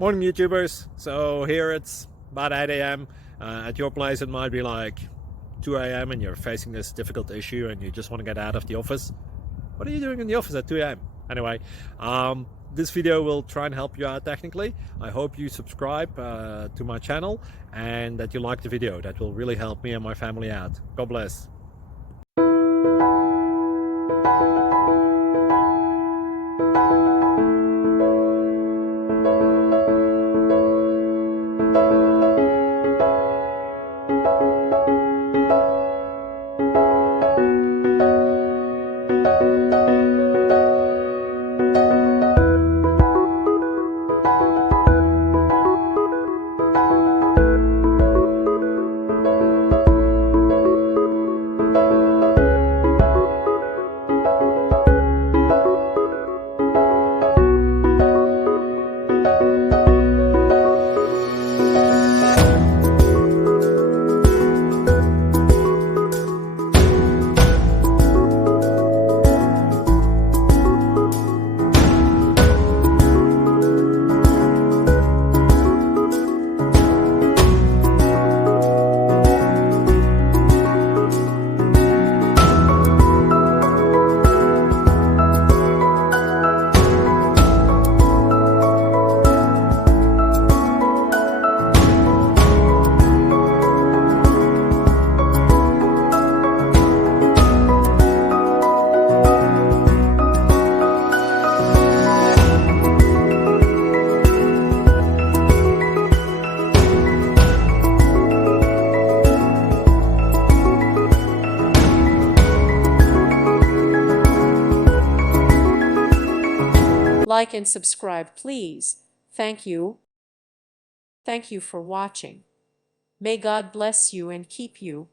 Morning, YouTubers. So here it's about 8 a.m. At your place, it might be like 2 a.m. and you're facing this difficult issue and you just want to get out of the office. What are you doing in the office at 2 a.m.? Anyway, this video will try and help you out technically. I hope you subscribe to my channel and that you like the video. That will really help me and my family out. God bless. Like and subscribe, please. Thank you. Thank you for watching. May God bless you and keep you.